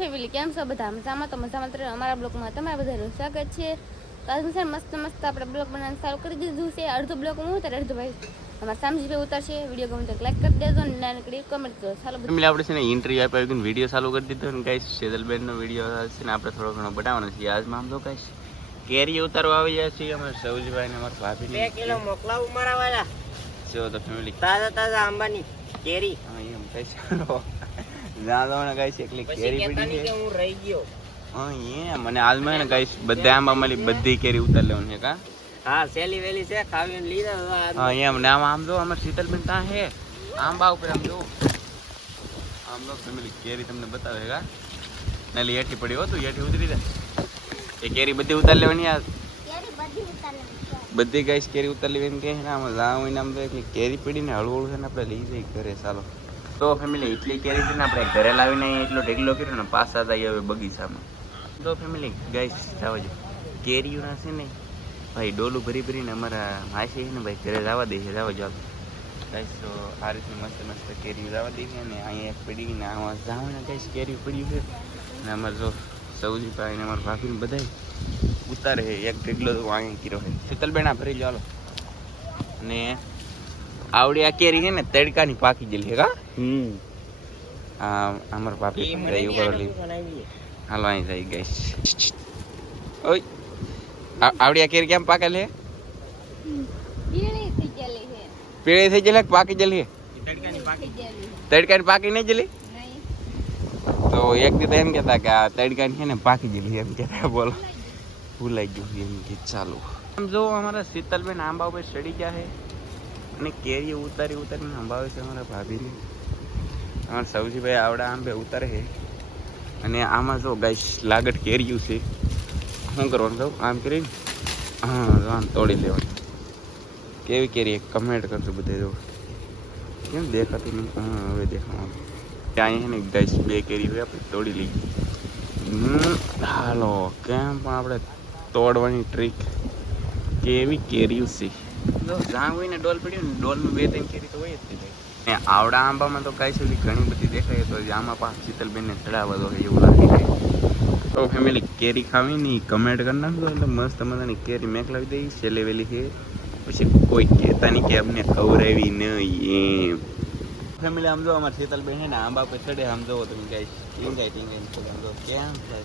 Family કેમ છો બધા મજામાં? તો મજામાં તો અમારા બ્લોગમાં તમારા બધાનું સ્વાગત છે. તો આજે છે મસ્ત આપણે બ્લોગ બનાવવાનું ચાલુ કરી દીધું છે. અડધો બ્લોગ હું ઉતાર અડધો ભાઈ અમારા સામજીભાઈ ઉતારશે. વિડીયો ગમે તો લાઈક કરી દેજો અને નાનકડી કમેન્ટ કરજો. ચાલો ફેમિલી આપણે છે ને ઇન્ટરવ્યુ આપ્યા વગર વિડીયો ચાલુ કરી દીધો ને ગાઈસ સેજલબેનનો વિડીયો છે ને આપણે થોડો ઘણો બનાવવાનો છે. આજમાં આમ તો ગાઈસ કેરી ઉતારવા આવી જાય છે અમારા સૌજીભાઈ ને અમારા ભાભી 2 કિલો મોકલાવું મારા વાલા. જો તો ફેમિલી તાજા આંબાની કેરી. હા એમ ગાઈસ જાણો ગાઈસ એકલી કેરી પડી છે. હું રહી ગયો. હા એ મને આજમાં ને ગાઈસ બધા આંબા મળી બધી કેરી ઉતાર લેવાની છે કા. હા સેલી વેલી છે ખાવીને લીધા. હા એમ ને આમ જો અમાર શીતલબેન તા હે આંબા ઉપર આમ જો આમ જો ફેમિલી કેરી તમને બતાવે કા નાલી હેઠી પડી હો તું હેઠી ઉતરી જા. એ કેરી બધી ઉતાર લેવાની આ બધી ગાઈસ કેરી ઉતાર લેવાની કે ને આમ જાવ ને આમ તો એકલી કેરી પડી ને હળવું છે ને આપણે લઈ જઈ ઘરે. ચાલો તો ફેમિલી એટલી કેરી છે ને આપણે ઘરે લાવીને એટલો ઢેગલો કર્યો ને પાછા થાય હવે બગીચામાં. તો ફેમિલી ગાઈસ જાવ જો કેરીઓના છે ને ભાઈ ડોલું ભરી ભરીને અમારા માસી છે ને ભાઈ ઘરે જવા દે છે. જવા જાવ ગાઈસ તો આ રીતની મસ્ત મસ્ત કેરીઓ જવા દે છે ને અહીંયા એક પડી ને આમાં જાવ ને ગાઈસ કેરી પડ્યું છે ને અમારે જો સૌજી ભાઈ ને અમારા ભાભીને બધા ઉતારે એક ઢેગલો તો અહીંયા કર્યો છે. શીતલબેન આ ભરી લો ને આવડી આ કેરી છે ને તડકાની પાકી ગયેલી છે કા. અમારા ભાભી એવું કરો લી હાલો અહીં જાય ગાઈસ. ઓય આવડી આ કેરી કેમ પાકેલી છે? પીળી થઈ ગયેલી પાકી ગયેલી તડકાની પાકી નહીં ગયેલી તો એક દી એમ કહેતા કે આ તડકાની છે ને પાકી ગયેલી એમ કહેતા. બોલો ભૂલાઈ ગયું એમ કે ચાલુ આમ જો અમારા શીતલબેન આંબા ઉપર ચડી ગયા છે અને કેરી ઉતારીને અંબાવે છે અમારા ભાભીને. અમારા સૌજીભાઈ આવડા આંબે ઉતારે છે અને આમાં જો ગાઈસ લાગટ કેરીયું છે. શું કરવાનું કહું આમ કરીને હા આમ તોડી લેવાનું. કેવી કેરી એક કમેન્ટ કરજો બધા. જો કેમ દેખાતી નહીં? હા હવે દેખાવાનું. ત્યાં છે ને ગાઈસ 2 કેરી હોય આપણે તોડી લઈએ. હાલો કેમ પણ આપણે તોડવાની ટ્રીક કેવી કેરીયું છે. જો જાંગ હોય ને ડોલ પડ્યું ને ડોલમાં 2-3 કેરી તો હોય જ નહીં. ને આવડા આંબામાં તો કાંઈ સુધી ઘણી બધી દેખાય તો આમાં પાછું શીતલબેનને ચડાવવા દો એવું લાગે છે. તો ફેમિલી કેરી ખાવી ની કમેન્ટ કરી નાખજો એટલે મસ્ત મજાની કેરી મેકલાવી દઈ છેલ્લે વેલી છે પછી કોઈ કહેતા નહીં કે અમને ખવડાવી નહીં એમ. ફેમિલી આમ જો અમારે શીતલબેન છે ને આંબા પર ચડે આમ જોવો તમે ગાઈસ ટીંગાઈ આમ જો કેમ થાય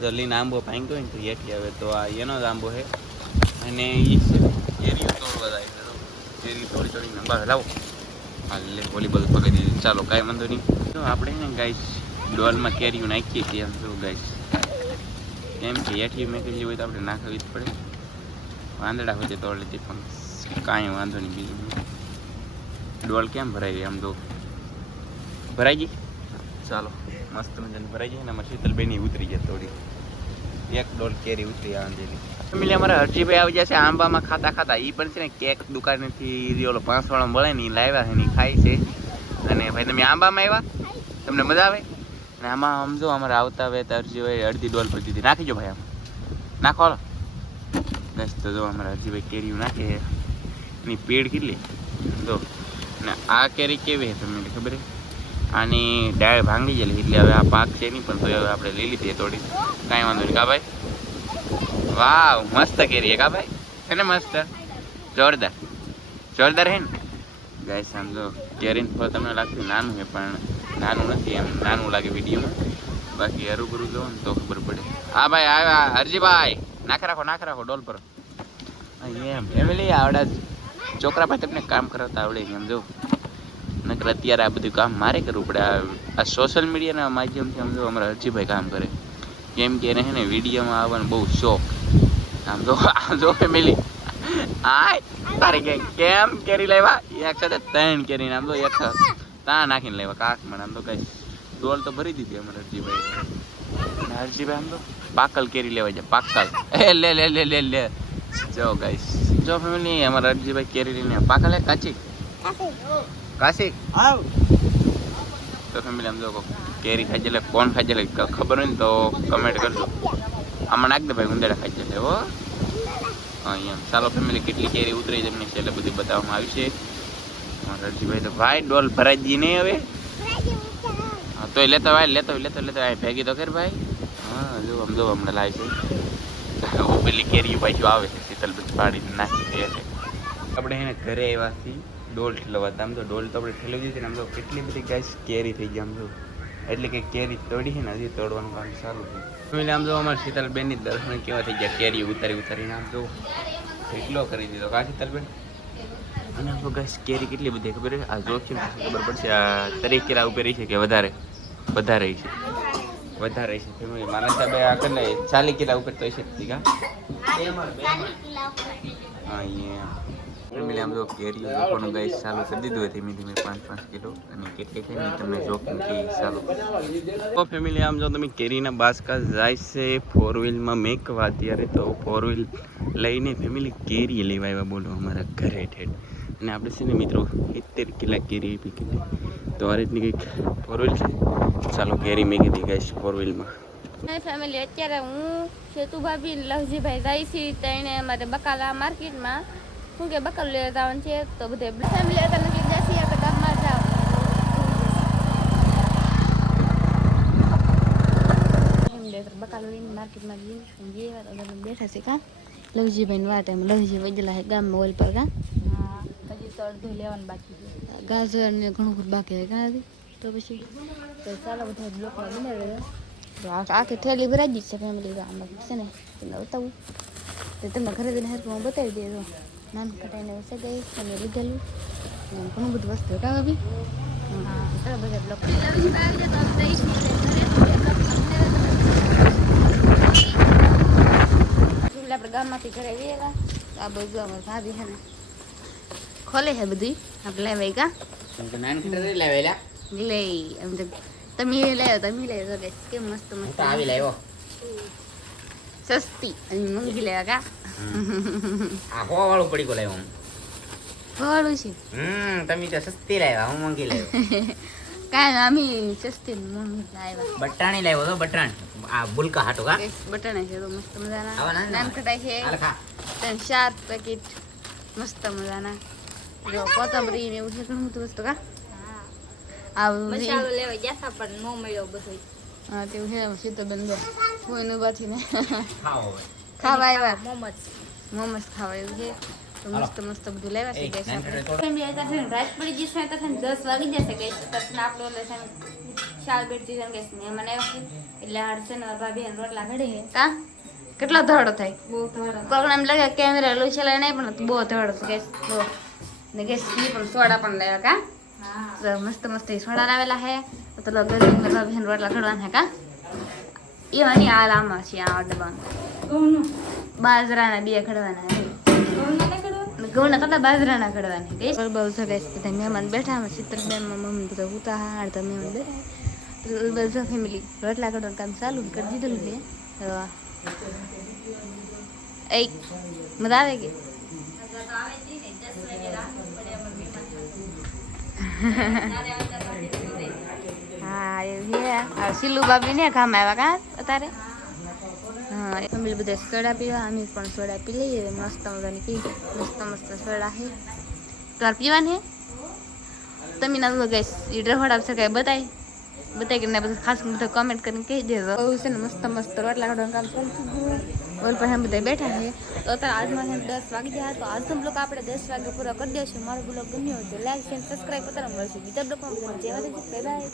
જો લઈને આંબો ભાંગ્યો હોય ને તો હેઠી આવે તો આ એનો જ આંબો છે અને એ કેરીઓ તોડવા જાય છે. કેરી તોડીને અંબા લાવો લે વોલીબોલ પકડી દીધી. ચાલો કાંઈ વાંધો નહીં. તો આપણે ને ગાઈસ ડોલમાં કેરીઓ નાખીએ છીએ એમ જો ગાઈસ એમ કે હેઠી મેકેલી હોય તો આપણે નાખવી જ પડે. વાંદડા હોય તોડ લીધી પણ કાંઈ વાંધો નહીં. બીજું ડોલ કેમ ભરાઈ આમ તો ભરાઈ ગઈ. ચાલો મસ્ત મજાની ભરાઈ ગઈ ને અમારે શીતલબેન ઉતરી ગયા થોડી. એક ડોલ કેરી ઉતરી આંધેલી. ફેમિલી અમારા હરજીભાઈ આવી જશે આંબામાં ખાતા એ પણ છે ને કેક દુકાનેથી ઓલો 5 વાળો મળે ને એ લાવ્યા છે ને એ ખાય છે. અને ભાઈ તમે આંબામાં આવ્યા તમને મજા આવે અને આમાં સમજો અમારે આવતા આવે તો હરજીભાઈ અડધી ડોલ પર દીધી. નાખીજો ભાઈ આમ નાખો હાલો બસ. તો જો અમારા હરજીભાઈ કેરીઓ નાખે એની પેડ કેટલી જો ને આ કેરી કેવી છે તમને ખબર છે? આની ડાળ ભાંગી ગયેલી એટલે હવે આ પાક છે નહીં પણ તો હવે આપણે લઈ લીધી થોડી કાંઈ વાંધો નહીં કા ભાઈ. વાવ મસ્ત કેરી કા ભાઈ છે ને મસ્ત જોરદાર હે ને ગાઈસ. આમ જો કેરીનું ફળ તમને લાગતું નાનું છે પણ નાનું નથી એમ નાનું લાગે વિડીયોમાં બાકી હરુભરું જોવો ને તો ખબર પડે. હા ભાઈ આવ્યા હરજીભાઈ નાખ રાખો ડોલ પર એમ. ફેમિલી આવડા છોકરા ભાઈ તમને કામ કરાવતા આવડે એમ જો નકર અત્યારે આ બધું કામ મારે કરવું પડે. આ સોશિયલ મીડિયાના માધ્યમથી આમ જો અમારા હરજીભાઈ કામ કરે કેમ કે એને છે ને વિડીયોમાં આવવાનો બહુ શોખ. આમ જો ફેમિલી આય તારી કેમ કેરી લેવા એક સાથે 3 કેરીને આમ તો એક તા નાખીને લેવા કાક મને આમ તો કઈ ડોલ તો ભરી દીધી અમારા હરજીભાઈ આમ તો પાકલ કેરી લેવા જાય પાકલ લે જો ગાઈસ જો ફેમિલી અમારા હરજીભાઈ કેરી લઈને પાકલ હે કાશી તો ફેમિલી આમ જો કેરી ખાઈ જાય કોણ ખાઈ જાય ખબર હોય ને તો કમેન્ટ કરજો. આમાં નાખ દે ભાઈ ઉંદેડા ખાઈ જાય હો. એમ ચાલો ફેમિલી કેટલી કેરી ઉતરી તમને છેલ્લે બધી બતાવવામાં આવી છે. રજીભાઈ તો ભાઈ ડોલ ભરાઈ જી નહીં હવે. હા તોય લેતો આય ભેગી તો કર ભાઈ. હા જો હમણાં લાય છે પેલી કેરી પાછું આવે છે શીતલબેન પાડીને નાખી દે છે. આપણે એને ઘરે આવ્યા છીએ ડોલ ઠેલવા. આમ તો ડોલ તો આપણે ઠેલવી દીધી ને આમ તો કેટલી બધી ગાઈસ કેરી થઈ ગઈ આમ તો. એટલે કે કેરી તોડી છે ને હજી તોડવાનું કામ ચાલુ છે. એટલે આમ જો અમારા શીતલબેનની દર્શન કેવા થઈ ગયા કેરી ઉતારીને આમ જો એટલો કરી દીધો કા શીતલબેન. અને આમ તો ગાઈસ કેરી કેટલી બધી ખબર છે આ જોખીમ ખબર પડશે આ 30 કિલા ઉપર રહી છે કે વધારે છે ફેમિલી મારા સાહેબ આ કરીને 40 કિલા ઉપર તો છે જ કા. હા ફેમિલી આમ જો કેરી જોવાનું ગાઈસ ચાલુ કરી દીધું હોય ધીમે ધીમે 5-5 કિલો અને કેટલી થઈ ને તમને જોખમ કે ચાલુ. તો ફેમિલી આમ જો તમે કેરીના બાસકા જાય છે 4 વ્હીલમાં મેકવા અત્યારે તો 4 વ્હીલ લઈને ફેમિલી કેરી લેવા આવ્યા બોલો અમારા ઘરે ઠેઠ. અને આપણે છે ને મિત્રો 70 કિલા કેરી આપી કીધી તો આ રીતની કંઈક 4 વ્હીલ છે. ચાલો કેરી મેં કીધી ગાઈસ 4 વ્હીલમાં. ફેમિલી અત્યારે હું સેતુ ભાભી લવજીભાઈ જાય છે તેને અમારે બકાલા માર્કેટમાં શું કે બકાલ લેવા જવાનું છે તો બધે ફેમિલી અત્યારે નીકળી જશે આપણે ગામમાં જાવ. બકાલો લઈને માર્કેટમાં જઈએ બેઠા છે કા લવજીભાઈ વાત એમ લવજી વજેલા છે ગામમાં ઓલ પર કા. હજી તો અડધું લેવાનું બાકી છે ગાજર ને ઘણું બધું બાકી હોય કા તો પછી તો ચાલો બધા બ્લોકમાં બનાવી તો આખી થેલી ભરાઈ જ છે ફેમિલી આમાં છે ને તમને બતાવું તો તમને ઘરે જઈને હરકમાં બતાવી દેજો. નાન કટાઈને વસે ગઈ અને લીધેલું ઘણું બધું વસ્તુ કા ભાભી. હા ચાલો બધા બ્લોક આપણે ગામમાંથી ઘરે ગયેલા આ બધું અમારે ભાભી છે ને ખોલે છે બધું આપણે લેવાય કા લઈ એમ તો તમે લાવ્યો કે કેમ મસ્ત આવી લાવ્યો સસ્તી અને મોંઘી લેવા કા આ હો વાળું પડી ગયો લાવ્યો ભાડું છે. તમે તો સસ્તી લાવ્યા હું મોંઘી લાવ્યો. કાંઈ અમે સસ્તી ને મોંઘી લાવ્યા. બટાણી લાવ્યો તો બટાણ આ બુલકા હાટો કા બટાણા છે તો મસ્ત મજાના આવા નાન કટાઈ છે હાલ ખા 4 પેકેટ મસ્ત મજાના જો કોથમરી ને એવું છે ઘણું બધું વસ્તુ કા. મસાલો લેવા ગયા પણ નો મળ્યો બધો. હા તેવું છે શીતલબેન બે કોઈનું બાથી ને ખાઓ ખાવા આવ્યા મોમસ ખાવા એવું છે તો મસ્ત બધું લેવા છે ગેસ રાત પડી જશે તો 10 વાગી જશે ગેસ તસના આપણો લેસન શાલ બેઠી છે ગેસ ને મને એટલે હાડશે ને ભાભી રોટલા ઘડે કા કેટલો ધડો થાય બહુ ધડો કોકને એમ લાગે કેમેરા લો ચલાય નહીં પણ બહુ ધડો છે ગેસ ને ગેસ ની પણ સોડા પણ લેવા કા. મસ્ત સોડા લાવેલા હે તો ગરમી ભાભી રોટલા ઘડવાના હે કા. એ અને આ લાંબા છે આ ડબ્બામાં બાજરાના બે ઘડવાના ઘઉંના તો બાજરાના ઘડવાના ગેસ બહુ સરસ બધા મહેમાન બેઠા અમે શીતલબેન મમ્મી બધા ઉતાર તો મહેમાન બેઠા બધા ફેમિલી રોટલા ઘડવાનું કામ ચાલુ કરી દીધેલું છે. એક મજા આવે કે હા એવું છે. સિલ્લુ બાબી ને કામ આવ્યા કા અત્યારે. હા ફેમિલી બધા સોડા પીવા અમે પણ સોડા પી લઈએ મસ્ત મજાની પી મસ્ત સોડા છે તાર પીવાની હે તમે ના ગઈશ એ ડ્રફડ આપશે કઈ બતાવી કરીને બધું ખાસ બધા કમેન્ટ કરીને કહી દેજો. બહુ છે ને મસ્ત રોટલા કાઢવાનું કામ ચાલુ ઓલ પર બધા બેઠા છે તો અત્યારે આજમાં 10 વાગી ગયા તો આજનો બ્લોગ આપણે 10 વાગે પૂરો કરી દઈશું. મારો બ્લોગ ગમ્યો હોય તો લાઈક શેર સબસ્ક્રાઈબ કરતા મળશે બીજા બ્લોગમાં જેવા બાય.